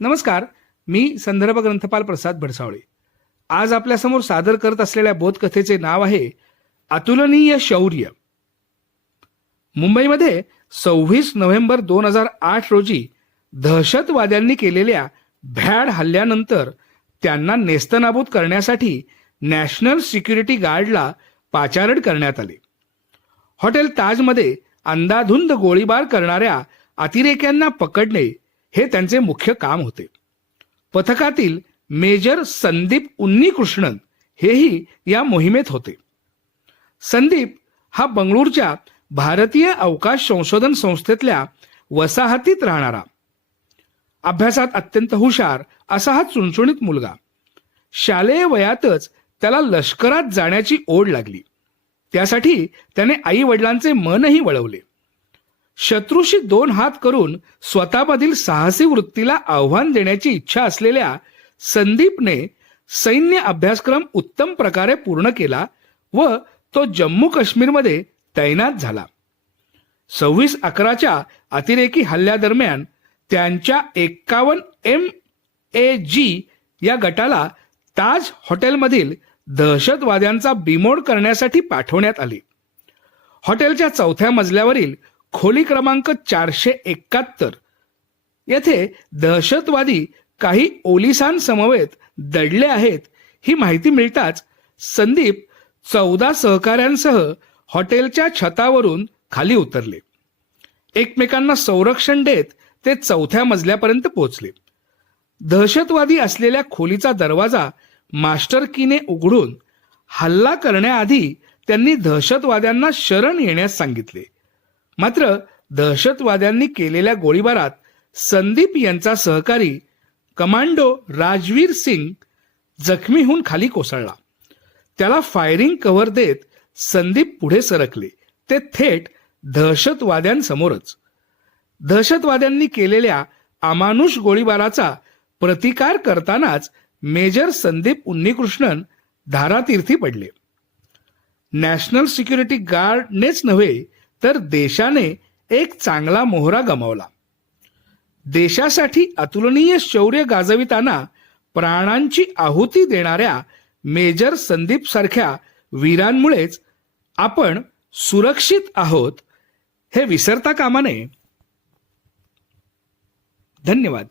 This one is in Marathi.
नमस्कार. मी संदर्भ ग्रंथपाल प्रसाद भडसावळे. आज आपल्यासमोर सादर करत असलेल्या बोधकथेचे नाव आहे अतुलनीय शौर्य. मुंबईमध्ये 26 नोव्हेंबर 2008 रोजी दहशतवाद्यांनी केलेल्या भ्याड हल्ल्यानंतर त्यांना नेस्तनाबूत करण्यासाठी नॅशनल सिक्युरिटी गार्डला पाचारण करण्यात आले. हॉटेल ताजमध्ये अंधाधुंद गोळीबार करणाऱ्या अतिरेक्यांना पकडणे हे त्यांचे मुख्य काम होते. पथकातील मेजर संदीप उन्नीकृष्णन हेही या मोहिमेत होते. संदीप हा बंगळूरच्या भारतीय अवकाश संशोधन संस्थेतल्या वसाहतीत राहणारा, अभ्यासात अत्यंत हुशार असा हा चुणचुणीत मुलगा. शालेय वयातच त्याला लष्करात जाण्याची ओढ लागली. त्यासाठी त्याने आई वडिलांचे मनही वळवले. शत्रूशी 2 हात करून स्वतःमधील साहसी वृत्तीला आव्हान देण्याची इच्छा असलेल्या संदीपने सैन्य अभ्यासक्रम उत्तम प्रकारे पूर्ण केला व तो जम्मू काश्मीरमध्ये तैनात झाला. 26/11च्या अतिरेकी हल्ल्यादरम्यान त्यांच्या 51 MAG या गटाला ताज हॉटेलमधील दहशतवाद्यांचा बिमोड करण्यासाठी पाठवण्यात आले. हॉटेलच्या 4थ्या मजल्यावरील खोली क्रमांक 471 येथे दहशतवादी काही ओलिसांसमवेत दडले आहेत ही माहिती मिळताच संदीप 14 सहकाऱ्यांसह हॉटेलच्या छतावरून खाली उतरले. एकमेकांना संरक्षण देत ते 4थ्या मजल्यापर्यंत पोहोचले. दहशतवादी असलेल्या खोलीचा दरवाजा मास्टर कीने उघडून हल्ला करण्याआधी त्यांनी दहशतवाद्यांना शरण येण्यास सांगितले. मात्र दहशतवाद्यांनी केलेल्या गोळीबारात संदीप यांचा सहकारी कमांडो राजवीर सिंग जखमी होऊन खाली कोसळला. त्याला फायरिंग कव्हर देत संदीप पुढे सरकले, ते थेट दहशतवाद्यांसमोरच. दहशतवाद्यांनी केलेल्या अमानुष गोळीबाराचा प्रतिकार करतानाच मेजर संदीप उन्नीकृष्णन धारातीर्थी पडले. नॅशनल सिक्युरिटी गार्डनेच नव्हे तर देशाने एक चांगला मोहरा गमावला. देशासाठी अतुलनीय शौर्य गाजविताना प्राणांची आहुती देणाऱ्या मेजर संदीप सारख्या वीरांमुळेच आपण सुरक्षित आहोत हे विसरता कामा नये. धन्यवाद.